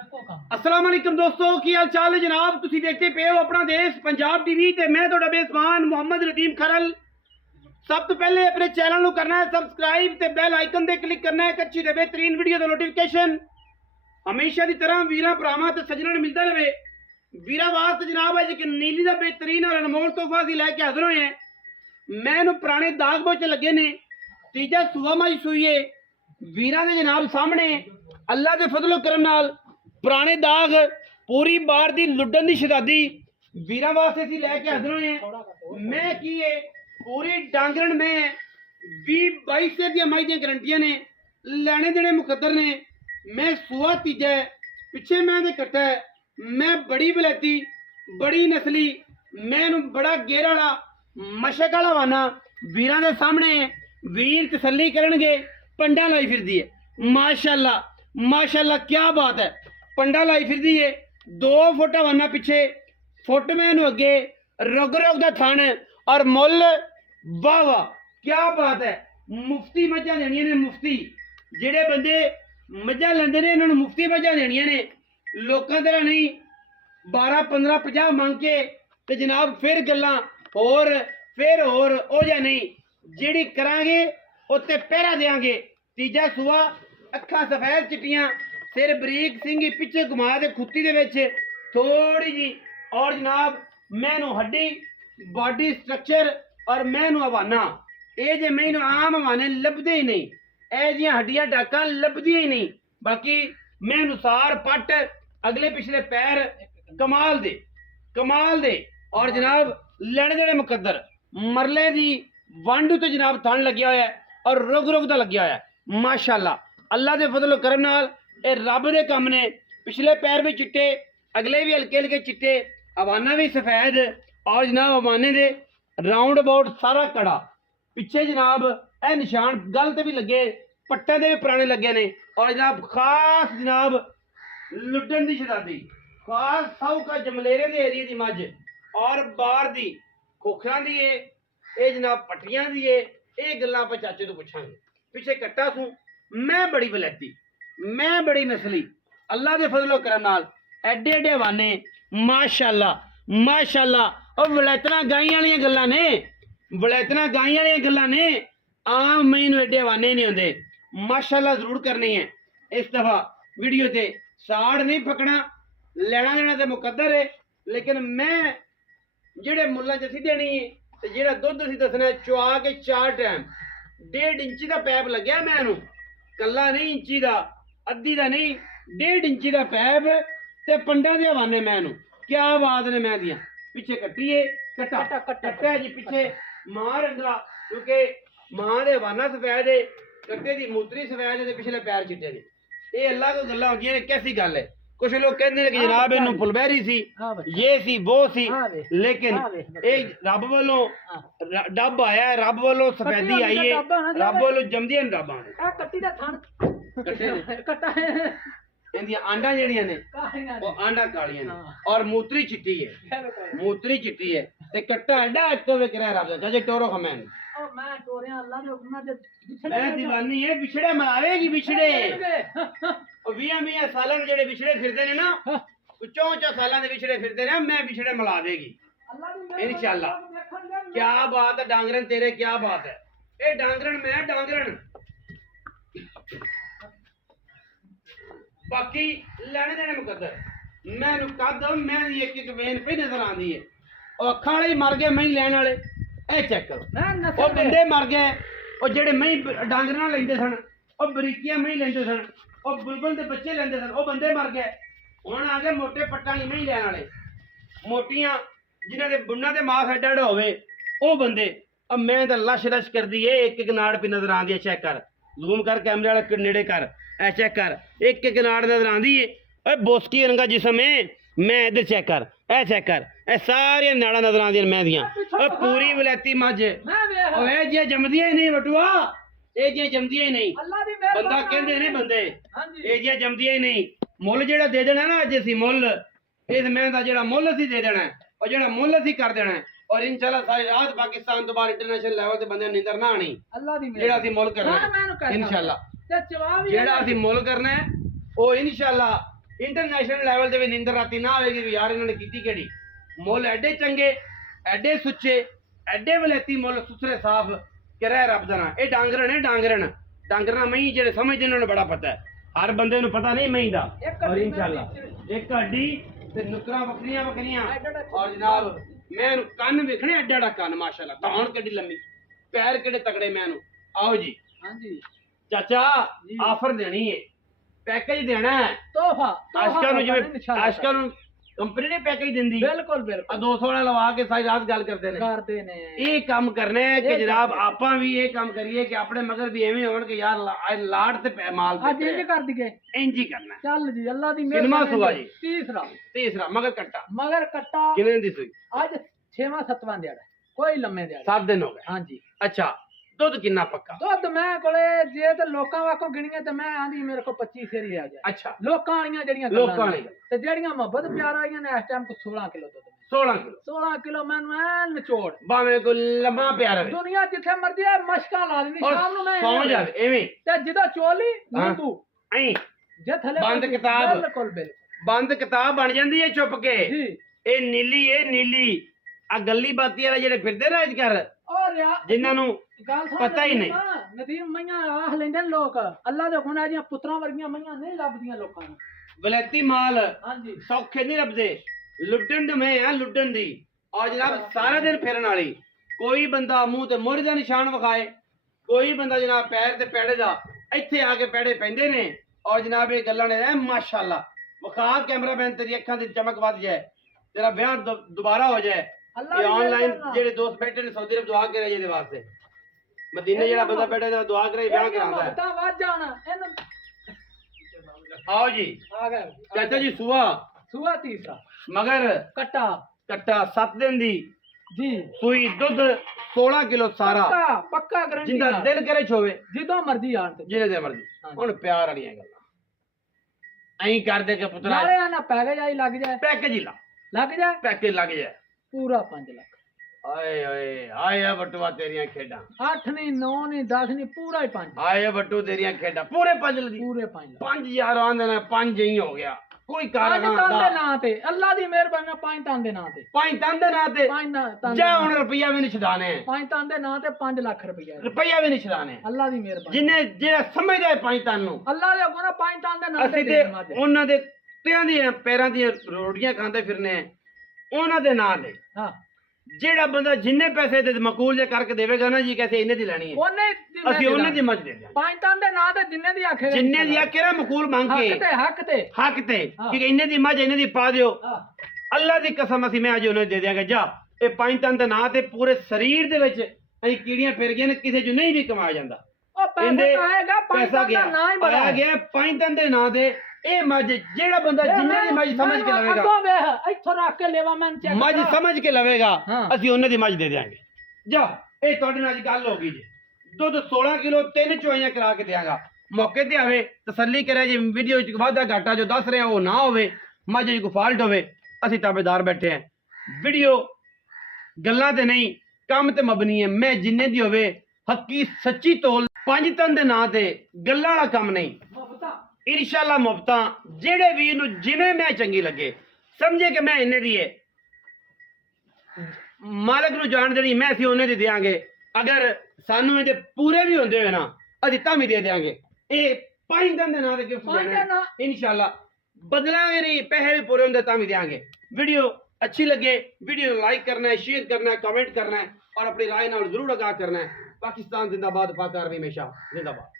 अस्सलाम वालेकुम दोस्तों, की हाल चाल है जनाब। तुसी देखते पे हो अपना देश पंजाब टीवी ते मैं तुहाडा बेज़बान मोहम्मद रदीम खरल। सब तो पहले अपने चैनल को करना है सबसक्राइब ते बेल आइकन दे क्लिक करना है। अच्छी ते बेहतरीन वीडियो दा नोटिफिकेशन हमेशा की तरह वीरा भरावां ते सज्जनां नूं मिलता रहे। वीरा वास्ते जनाब है कि नीली का बेहतरीन और अनमोल तोहफा असीं लैके हाज़र होए हैं। मैं पुराने दाग बोच लगे ने, तीजा सुआ माई सूई है वीरा दे जनाब सामने। अल्लाह के फजलो करम नाल पुराने दाग पूरी बार दी लुड्डन दी शहजादी वीरा वास्ते असीं लैके हाज़र होए हैं। मैं की है पूरी डांगरन में 20-22 से दी माई दी गारंटियां ने, लैने देने मुकद्दर ने। मैं सुआ तीजा है, पिछे मैं दे कट्टा है। मैं बड़ी बलैती बड़ी नस्ली मैं बड़ा गेर वाला मशक वाला वाना वीरां दे सामने वीर तसल्ली करनगे। पंडा लाई फिरदी है माशाअल्लाह माशाअल्लाह, क्या बात है। पंडा लाई फिरदी है 2 फुट वाना पिछे फुट मैनू अगे रुग रुग दा थान और मुल वाह वाह क्या बात है। मुफ्ती मझां देनियां ने, मुफ्ती जेड़े बंदे मझां लैंदे ने इन्हां नूं मुफ्ती मझां देनियां ने। लोकां तरह नहीं 12, 15, 50 मंग के ते जनाब फिर गल्लां होर फिर होर ओ जा नहीं जेड़ी करांगे उत्ते पहरा देंगे। तीजा सुआ अखा सफेद चिट्टियां सिर बरीक सिंगी पिछे घुमा दे खुत्ती दे विच थोड़ी जी और जनाब मैनू हड्डी बॉडी स्ट्रक्चर और मैनू हवाना ये जे मैनू आम हवाने लभदे ही नहीं। ए जियां हड्डियां डाकां लभदियां ही नहीं। बाकी मैनू सार पट अगले पिछले पैर कमाल दे और जनाब लैने देने मुकद्दर मरले दी वंड तो जनाब थन लग्या होया है और रुग रुग दा लग्या होया है माशाअल्लाह। अल्लाह दे फजल करम नाल ए रब दे कम ने। पिछले पैर भी चिट्टे अगले भी हल्के हल्के चिट्टे, हवाना भी सफेद और जनाब हवाने दे राउंड अबाउट सारा कड़ा पिछे जनाब ए निशान गल ते भी लगे, पट्टे दे भी पुराने लगे ने। और जनाब खास जनाब लुड्डन दी शहजादी खास साहू का जमलेरे दे एरिया दी मझ और बार दी खोखरां दी है ये जनाब पट्टियां दी है। ये गल्लां आपां चाचे तो पुछांगे। पिछे कट्टा सूं मैं बड़ी बलैती मैं बड़ी नस्ली अल्लाह दे फजलो करम नाल एडे एडे हवाने माशाअल्लाह माशाअल्लाह। और वलैतना गाईं वालियां गल्लां ने, वलैतना गाईं वालियां गल्लां ने। आम मैनू एडे हवाने नहीं होंदे। माशाअल्लाह जरूर करनी है इस दफा वीडियो ते साड़ नहीं पकना, लेना देना तो मुकद्दर है। लेकिन मैं जेड़े मुल्लां च असीं देनी है ते जेड़ा दुध असीं दसना है चुआ के 4 टाइम 1.5 इंची का पैप लग्या मैनू, कल्ला नहीं इंची का अद्धी का नहीं 1.5 इंची का पैप ते पंडा दे हवाने मैनू। क्या बात ने मैं दियां पिछे कट्टिए कट्टा कट्टा जी पिछे मां रंगला क्योंकि मां दे हवाना सफेद है, कट्टे दी मूत्री सफेद है, पिछले पैर चिट्टे ने। ये अल्लाह को गल्लां होंदियां ने। कैसी गल है। कुछ लोग कहते हैं कि जनाब इनू फुलबैरी सी ये सी वो सी, लेकिन ये रब वालों डब आया है, रब वालों सफेदी आई है, रब वालों जमदियां ने डब्बां इंदियां आंडा जेड़ियां ने वो आंडा कालियां ने और मूत्री चिट्टी है, मूत्री चिट्टी है ते कट्टा एडा इतो विच रह रब दा जे टोरो खमैन मैं टोरियां अल्लाह दे हुक्म दे मैं दीवानी है बिछड़े मरावेगी बिछड़े 20 साल जेड़े बिछड़े फिरदे ने ना 4 साल दे बिछड़े फिरदे ने मैं बिछड़े मिला देगी इंशाअल्लाह। क्या बात है डांगरन तेरे, क्या बात है। ए डांगरन मैं डांगरन बाकी लेने देने मुकद्दर मैनू कद मैं एक एक वेन पे नजर आंदी है। और अखां वाले मर गए मई लैन वाले ए चेक करो वो बंदे मर गए और जेड़े मई डांगरना लेंदे सन और बरीकियां मई लेंदे सन और बुलबुल दे बच्चे लेंदे सन वो बंदे मर गए। हुण आ गए मोटे पट्टां वाली मई लैन वाले मोटियां जिन्हां दे बुन्ना ते मास एडा एडा होवे ओ बंदे। अब मैं तो लश रश कर दी है एक एक नाड़ पे नजर आंदी है। चेक कर जूम कर कैमरे वाले नेड़े कर ए चेक कर एक एक नाड़ नजर आंदी है। ओए बोस्की रंगा जिसम है मैं इधर चेक कर ए चेक कर ए सारियां नाड़ा नजर आंदियां मैं दियां। ओए पूरी वलैती मझ ओए जे जमदियां ही नहीं बटुआ ए जे जमदियां ही नहीं बंदा कहंदे ने बंदे ए जे जमदियां ही नहीं। मुੱਲ जेड़ा दे देना ना अज असीं मुੱਲ इस मैं दा जेड़ा मुੱਲ असीं दे देना है और जेड़ा मुੱਲ असीं कर देना है और इंशाल्लाह सारी रात पाकिस्तान तो बाहर इंटरनेशनल लेवल ते बंदे नींदर ना आनी जेड़ा असीं मुੱਲ करना है इंशाल्लाह। जेड़ा असीं मुੱਲ करना है ओ इंशाल्लाह ਇੰਟਰਨੈਸ਼ਨਲ ਲੈਵਲ ਤੇ ਵੀ ਨਿੰਦਰ ਰਾਤੀ ਨਾ ਆਵੇਗੀ ਵੀ ਯਾਰ ਇਹਨਾਂ ਨੇ ਕੀਤੀ ਕਿਹੜੀ। ਮੁੱਲ ਐਡੇ ਚੰਗੇ, ਐਡੇ ਸੁੱਚੇ, ਐਡੇ ਵਲੈਤੀ ਮੁੱਲ, ਸੁਥਰੇ ਸਾਫ ਕਿ ਰਹਿ ਰੱਬ ਦਾ ਨਾਂ। ਇਹ ਡਾਂਗਰਾਂ ਮਹੀਂ ਜਿਹੜੇ ਸਮਝਦੇ ਇਹਨਾਂ ਨੂੰ ਬੜਾ ਪਤਾ ਹੈ, ਹਰ ਬੰਦੇ ਨੂੰ ਪਤਾ ਨਹੀਂ ਮਹੀਂ ਦਾ। ਔਰ ਇਨਸ਼ਾਅੱਲਾ ਇੱਕ ਹੱਡੀ ਤੇ ਨੁਕਰਾਂ ਬੱਕਰੀਆਂ ਔਰ ਜਨਾਬ ਮੈਂ ਇਹਨੂੰ ਕੰਨ ਵੇਖਣੇ ਐਡਾ ਐਡਾ ਕੰਨ ਮਾਸ਼ਾਅੱਲਾ, ਧੌਣ ਕਿੱਡੀ ਲੰਮੀ, ਪੈਰ ਕਿਹੜੇ ਤਕੜੇ ਮੈਂ ਇਹਨੂੰ। ਆਓ ਜੀ ਹਾਂਜੀ ਚਾਚਾ ਆਫਰ ਦੇਣੀ ਹੈ, ਪੈਕੇਜ ਦੇਣਾ ਹੈ ਤੋਹਫਾ ਆਸ਼ਕਾਂ ਨੂੰ, ਜਿਵੇਂ ਆਸ਼ਕਾਂ ਨੂੰ ਕੰਪਨੀ ਨੇ ਪੈਕੇਜ ਦਿੰਦੀ। ਬਿਲਕੁਲ ਬਿਲਕੁਲ 200 ਵਾਲਾ ਲਵਾ ਕੇ ਸਾਰੀ ਰਾਤ ਗੱਲ ਕਰਦੇ ਨੇ। ਇਹ ਕੰਮ ਕਰਨਾ ਹੈ ਕਿ ਜਨਾਬ ਆਪਾਂ ਵੀ ਇਹ ਕੰਮ ਕਰੀਏ ਕਿ ਆਪਣੇ ਮਗਰ ਵੀ ਐਵੇਂ ਹੋਣ ਕਿ ਯਾਰ ਲਾੜ ਤੇ ਮਾਲ ਅੱਜ ਇੰਜ ਕਰ ਦਈਏ, ਇੰਜ ਹੀ ਕਰਨਾ। ਚੱਲ ਜੀ ਅੱਲਾ ਦੀ ਕਿੰਨਾ ਸੁਆ ਜੀ? ਤੀਸਰਾ ਮਗਰ ਕੱਟਾ ਕਿੰਨੇ ਦੀ ਸੂਈ? ਅੱਜ 6ਵਾਂ 7ਵਾਂ ਦਿਹਾੜਾ, ਕੋਈ ਲੰਮੇ ਦਿਹਾੜੇ 7 ਦਿਨ ਹੋ ਗਏ। ਹਾਂਜੀ ਅੱਛਾ ਦੁੱਧ ਕਿੰਨਾ ਪੱਕਾ? ਦੁੱਧ ਮੈਂ ਕੋਲੇ ਜੇ ਤੇ ਲੋਕਾਂ ਵਾਕੋ ਗਿਣੀਆਂ ਤੇ ਮੈਂ ਆਂਦੀ ਮੇਰੇ ਕੋਲ 25 ਸੇਰੀ ਆ ਜਾ। ਅੱਛਾ ਲੋਕਾਂ ਵਾਲੀਆਂ ਜਿਹੜੀਆਂ ਲੋਕਾਂ ਵਾਲੀਆਂ ਤੇ ਜਿਹੜੀਆਂ ਮੁਹੱਬਤ ਪਿਆਰ ਵਾਲੀਆਂ ਨੇ ਇਸ ਟਾਈਮ ਕੋ 16 ਕਿਲੋ ਦੁੱਧ। 16 ਕਿਲੋ ਮੈਨੂੰ ਐ ਨਿਚੋੜ ਭਾਵੇਂ ਕੋਈ ਲੰਮਾ ਪਿਆਰ ਹੋਵੇ, ਦੁਨੀਆ ਜਿੱਥੇ ਮਰਜੀ ਆ ਮਸ਼ਕਾਂ ਲਾ ਦੇਣੀ ਸ਼ਾਮ ਨੂੰ ਮੈਂ ਸੌ ਜਾਵੇ ਐਵੇਂ ਤੇ ਜਿਹਦਾ ਚੋਲੀ ਨਿੰਬੂ ਐਂ ਜੇ ਥੱਲੇ ਬੰਦ ਕਿਤਾਬ, ਬਿਲਕੁਲ ਬੰਦ ਕਿਤਾਬ ਬਣ ਜਾਂਦੀ ਹੈ ਚੁੱਪ ਕੇ। ਜੀ ਇਹ ਨੀਲੀ ਆ ਗੱਲੀ ਬਾਤੀ ਵਾਲੇ ਜਿਹੜੇ ਫਿਰਦੇ ਨਾ ਅੱਜ ਕੱਲ, ਔਰ ਯਾਰ ਜਿਨ੍ਹਾਂ ਨੂੰ ਗੱਲ ਪਤਾ ਹੀ ਨਹੀਂ। ਨਦੀਮ ਮਈਆਂ ਆਖ ਲੈਂਦੇ ਨੇ ਲੋਕ, ਅੱਲਾ ਦੇ ਗੁਨਾਹ ਦੀਆਂ ਪੁੱਤਰਾਂ ਵਰਗੀਆਂ ਮਈਆਂ ਨਹੀਂ ਲੱਭਦੀਆਂ ਲੋਕਾਂ ਨੂੰ। ਵਲੈਤੀ ਮਾਲ ਹਾਂਜੀ ਸੌਖੇ ਨਹੀਂ ਲੱਭਦੇ, ਲੁੱਟਣ ਦੇ ਮੈਂ ਆ ਲੁੱਟਣ ਦੀ। ਔਰ ਜਨਾਬ ਸਾਰਾ ਦਿਨ ਫਿਰਨ ਵਾਲੀ, ਕੋਈ ਬੰਦਾ ਮੂੰਹ ਤੇ ਮੋਹਰੇ ਦਾ ਨਿਸ਼ਾਨ ਵਿਖਾਏ, ਕੋਈ ਬੰਦਾ ਜਨਾਬ ਪੈਰ ਤੇ ਪੈੜੇ ਦਾ, ਇੱਥੇ ਆ ਕੇ ਪੈੜੇ ਪੈਂਦੇ ਨੇ। ਔਰ ਜਨਾਬ ਇਹ ਗੱਲਾਂ ਨੇ ਮਾਸ਼ਾਅੱਲਾ ਵਿਖਾ ਕੈਮਰਾਮੈਨ, ਤੇਰੀ ਅੱਖਾਂ ਦੀ ਚਮਕ ਵੱਧ ਜਾਏ, ਤੇਰਾ ਵਿਆਹ ਦੁਬਾਰਾ ਹੋ ਜਾਏ। ਇਹ ਆਨਲਾਈਨ ਜਿਹੜੇ ਦੋਸਤ ਬੈਠੇ ਨੇ ਸਾਊਦੀ ਅਰਬ ਦੁਆ ਕਰੇ ਇਹਦੇ ਵਾਸਤੇ, ਮਦੀਨੇ ਜਿਹੜਾ ਬੰਦਾ ਬੈਠਾ ਤੇ ਦੁਆ ਕਰੇ ਵਿਆਹ ਕਰਾਉਂਦਾ ਹੈ। ਤਾਂ ਵੱਧ ਜਾਣਾ ਇਹਨੂੰ। ਆਓ ਜੀ ਆ ਗਿਆ ਚਾਚਾ ਜੀ ਸੂਆ ਸੂਆ ਤੀਸਰਾ ਮਗਰ ਕੱਟਾ 7 ਦਿਨ ਦੀ ਜੀ ਸੂਈ, ਦੁੱਧ 16 ਕਿਲੋ ਸਾਰਾ ਪੱਕਾ ਗਰੰਟੀ ਜਿੰਦਾ ਦਿਲ ਕਰੇ ਛੋਵੇ ਜਦੋਂ ਮਰਜ਼ੀ ਆਣ ਤੇ ਜਿਹਦੇ ਦੇ ਮਰਜ਼ੀ। ਹੁਣ ਪਿਆਰ ਵਾਲੀਆਂ ਗੱਲਾਂ ਐਂ ਕਰਦੇ ਕਿ ਪੁੱਤਰਾ ਨਾਲੇ ਨਾ ਪੈਕੇਜ ਆਈ ਲੱਗ ਜਾਏ, ਪੈਕੇਜ ਹੀ ਲੱਗ ਜਾਏ ਪੈਕੇਜ ਲੱਗ ਜਾਏ ਪੂਰਾ 5 ਲੱਖ। ਆਏ ਓਏ ਆਏ ਬਟੂਆ ਤੇਰੀਆਂ ਖੇਡਾਂ, 8 ਨਹੀਂ 9 ਨਹੀਂ 10 ਨਹੀਂ ਪੂਰਾ ਹੀ 5। ਆਏ ਬੱਟੂ ਤੇਰੀਆਂ ਖੇਡਾਂ ਪੂਰੇ 5 ਦੀ, ਪੂਰੇ 5 5 ਯਾਰ ਆਂਦੇ ਨੇ 5 ਹੀ ਹੋ ਗਿਆ। ਕੋਈ ਕਾਰਨ ਪੰਜ ਤਨ ਦੇ ਨਾਂ ਤੇ ਅੱਲਾ ਦੀ ਮਿਹਰਬਾਨੀ ਨਾਲ 5 ਤਨ ਦੇ ਨਾਂ ਤੇ 5 ਤਨ ਦੇ ਨਾਂ ਤੇ 5 ਤਨ ਜਾ ਹੁਣ ਰੁਪਈਆ ਵੀ ਨਹੀਂ ਛਡਾਣੇ, 5 ਤਨ ਦੇ ਨਾਂ ਤੇ 5 ਲੱਖ ਰੁਪਇਆ ਰੁਪਈਆ ਵੀ ਨਹੀਂ ਛਡਾਣੇ। ਅੱਲਾ ਦੀ ਮਿਹਰਬਾਨੀ ਜਿੰਨੇ ਜਿਹੜਾ ਸਮਝਦਾ 5 ਤਨ ਨੂੰ, ਅੱਲਾ ਦੇ ਕੋਲ 5 ਤਨ ਦੇ ਨਾਂ ਅਸੀਂ ਤੇ ਤੇ ਉਹਨਾਂ ਦੇ ਕੁੱਤਿਆਂ ਦੀਆਂ ਪੈਰਾਂ ਦੀਆਂ ਰੋਟੀਆਂ ਖਾਂਦੇ ਫਿਰਨੇ ਆ, ਉਹਨਾਂ ਦੇ ਨਾਂ ਦੇ। ਹਾਂ ਜਿਹੜਾ ਬੰਦਾ ਜਿੰਨੇ ਪੈਸੇ ਦੇ ਮਕੂਲ ਜੇ ਕਰਕੇ ਦੇਵੇਗਾ ਨਾ ਜੀ ਕਹਿੰਦੇ ਇਹਨੇ ਦੀ ਲੈਣੀ ਹੈ, ਉਹਨੇ ਅਸੀਂ ਉਹਨੇ ਦੀ ਮੱਝ ਦੇ ਦਿਆਂਗੇ। 5 ਤਨ ਦੇ ਨਾਂ ਤੇ ਜਿੰਨੇ ਦੀ ਆਖੇ ਜਿੰਨੇ ਦੀ ਆਖੇ ਨਾ ਮਕੂਲ ਮੰਗ ਕੇ ਹੱਕ ਤੇ ਕਿ ਇਹਨੇ ਦੀ ਮੱਝ ਇਹਨੇ ਦੀ ਪਾ ਦਿਓ, ਅੱਲਾ ਦੀ ਕਸਮ ਅਸੀਂ ਮੈਂ ਅੱਜ ਉਹਨੇ ਦੇ ਦਿਆਂਗਾ। ਜਾ ਇਹ 5 ਤਨ ਦੇ ਨਾਂ ਤੇ ਪੂਰੇ ਸਰੀਰ ਦੇ ਵਿੱਚ ਅਸੀਂ ਕੀੜੀਆਂ ਫਿਰ ਗਈਆਂ ਨੇ, ਕਿਸੇ ਚ ਨਹੀਂ ਵੀ ਕਮਾਇਆ ਜਾਂਦਾ। ਉਹ ਪੈਸਾ ਆਏਗਾ 5 ਤਨ ਦਾ ਨਾਂ ਹੀ ਬੜਾ ਆ ਗਿਆ 5 ਤਨ ਦੇ ਨਾਂ ਤੇ। ਇਹ ਮੱਝ ਜਿਹੜਾ ਬੰਦਾ ਜਿੰਨੇ ਦੀ ਮੱਝ ਸਮਝ ਕੇ ਲਵੇਗਾ, ਅੱਗੋਂ ਵੇਖ ਇੱਥੋਂ ਰੱਖ ਕੇ ਲੈਵਾ ਮੈਂ ਚੈੱਕ ਮੱਝ ਸਮਝ ਕੇ ਲਵੇਗਾ, ਹਾਂ। ਅਸੀਂ ਉਹਨੇ ਦੀ ਮੱਝ ਦੇ ਦਿਆਂਗੇ। ਜਾ ਇਹ ਤੁਹਾਡੇ ਨਾਲ ਗੱਲ ਹੋ ਗਈ ਜੀ, ਦੁੱਧ 16 ਕਿਲੋ 3 ਚੁਆਈਆਂ ਕਰਾ ਕੇ ਦਿਆਂਗਾ। ਮੌਕੇ ਤੇ ਆਵੇ ਤਸੱਲੀ ਕਰਿਆ ਜੀ, ਵੀਡੀਓ ਚ ਵਾਧਾ ਘਾਟਾ ਜੋ ਦੱਸ ਰਿਹਾ ਉਹ ਨਾ ਹੋਵੇ, ਮੱਝ ਚ ਕੋਈ ਫਾਲਟ ਹੋਵੇ, ਅਸੀਂ ਤਾਬੇਦਾਰ ਬੈਠੇ ਆਂ। ਵੀਡੀਓ ਗੱਲਾਂ ਤੇ ਨਹੀਂ ਕੰਮ ਤੇ ਮਬਨੀ ਹੈ। ਮੈਂ ਜਿੰਨੇ ਦੀ ਹੋਵੇ ਹੱਕੀ ਸੱਚੀ ਤੋਲ 5 ਤਨ ਦੇ ਨਾਂ ਤੇ ਗੱਲਾਂ ਵਾਲਾ ਕੰਮ ਨਹੀਂ, ਇਨਸ਼ਾਅੱਲਾ ਮੁਫਤਾਂ। ਜਿਹੜੇ ਵੀਰ ਨੂੰ ਜਿਵੇਂ ਮੈਂ ਚੰਗੀ ਲੱਗੇ, ਸਮਝੇ ਕਿ ਮੈਂ ਇੰਨੇ ਦੀ ਹੈ, ਮਾਲਕ ਨੂੰ ਜਾਣ ਦੇਣੀ, ਮੈਂ ਅਸੀਂ ਉਹਨੇ ਦੀ ਦਿਆਂਗੇ। ਅਗਰ ਸਾਨੂੰ ਇਹਦੇ ਪੂਰੇ ਵੀ ਹੁੰਦੇ ਹੋਏ ਨਾ ਅਸੀਂ ਤਾਂ ਵੀ ਦੇ ਦਿਆਂਗੇ। ਇਹ 5 ਦਿਨ ਦੇ ਨਾਂ ਤੇ ਗਿਫਟ ਦੇਣਾ ਇਨਸ਼ਾਅੱਲਾ, ਬਦਲਾਂਗੇ ਨਹੀਂ, ਪੈਸੇ ਵੀ ਪੂਰੇ ਹੁੰਦੇ ਤਾਂ ਵੀ ਦਿਆਂਗੇ। ਵੀਡੀਓ अच्छी लगे वीडियो लाइक करना है, शेयर करना है, कमेंट करना है और अपनी राय नाल जरूर आगाह करना है। पाकिस्तान जिंदाबाद, पाक आर्मी हमेशा जिंदाबाद।